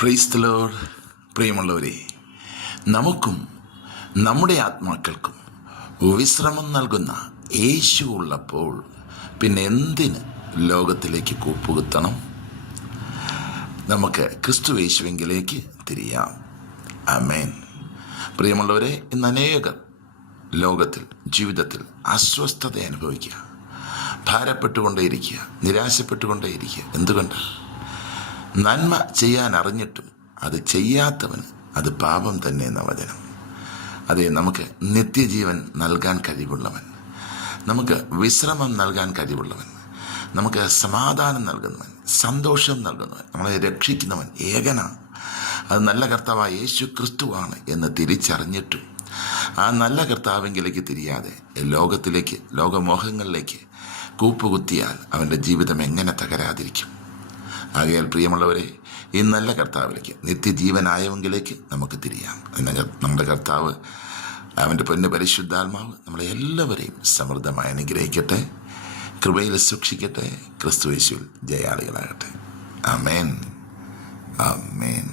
Praise the Lord. പ്രിയമുള്ളവരെ, നമുക്കും നമ്മുടെ ആത്മാക്കൾക്കും വിശ്രമം നൽകുന്ന യേശു ഉള്ളപ്പോൾ പിന്നെ എന്തിന് ലോകത്തിലേക്ക് കൂപ്പുകുത്തണം? നമുക്ക് ക്രിസ്തു യേശുവിലേക്ക് തിരിയാം. ആമേൻ. പ്രിയമുള്ളവരെ, ഇന്ന് അനേകർ ലോകത്തിൽ ജീവിതത്തിൽ അസ്വസ്ഥത അനുഭവിക്കുക, ഭാരപ്പെട്ടുകൊണ്ടേയിരിക്കുക, നിരാശപ്പെട്ടുകൊണ്ടേയിരിക്കുക. എന്തുകൊണ്ട്? നന്മ ചെയ്യാൻ അറിഞ്ഞിട്ടും അത് ചെയ്യാത്തവന് അത് പാപം തന്നെ എന്ന വചനം. അതെ, നമുക്ക് നിത്യജീവൻ നൽകാൻ കഴിവുള്ളവൻ, നമുക്ക് വിശ്രമം നൽകാൻ കഴിവുള്ളവൻ, നമുക്ക് സമാധാനം നൽകുന്നവൻ, സന്തോഷം നൽകുന്നവൻ, നമ്മളെ രക്ഷിക്കുന്നവൻ ഏകനാണ്. അത് നല്ല കർത്താവായ യേശു ക്രിസ്തുവാണ് എന്ന് തിരിച്ചറിഞ്ഞിട്ടും ആ നല്ല കർത്താവിലേക്ക് തിരിയാതെ ലോകത്തിലേക്ക്, ലോകമോഹങ്ങളിലേക്ക് കൂപ്പുകുത്തിയാൽ അവൻ്റെ ജീവിതം എങ്ങനെ തകരാതിരിക്കും? ആകയാൽ പ്രിയമുള്ളവരെ, ഈ നല്ല കർത്താവിലേക്ക്, നിത്യജീവനായവങ്കിലേക്ക് നമുക്ക് തിരിയാം. നമ്മുടെ കർത്താവ്, അവൻ്റെ പൊന്നു പരിശുദ്ധാത്മാവ് നമ്മളെ എല്ലാവരെയും സമൃദ്ധമായി അനുഗ്രഹിക്കട്ടെ, കൃപയിൽ സൂക്ഷിക്കട്ടെ. ക്രിസ്തു യേശുവിൽ ജയാളികളാകട്ടെ. ആമേൻ, ആമേൻ.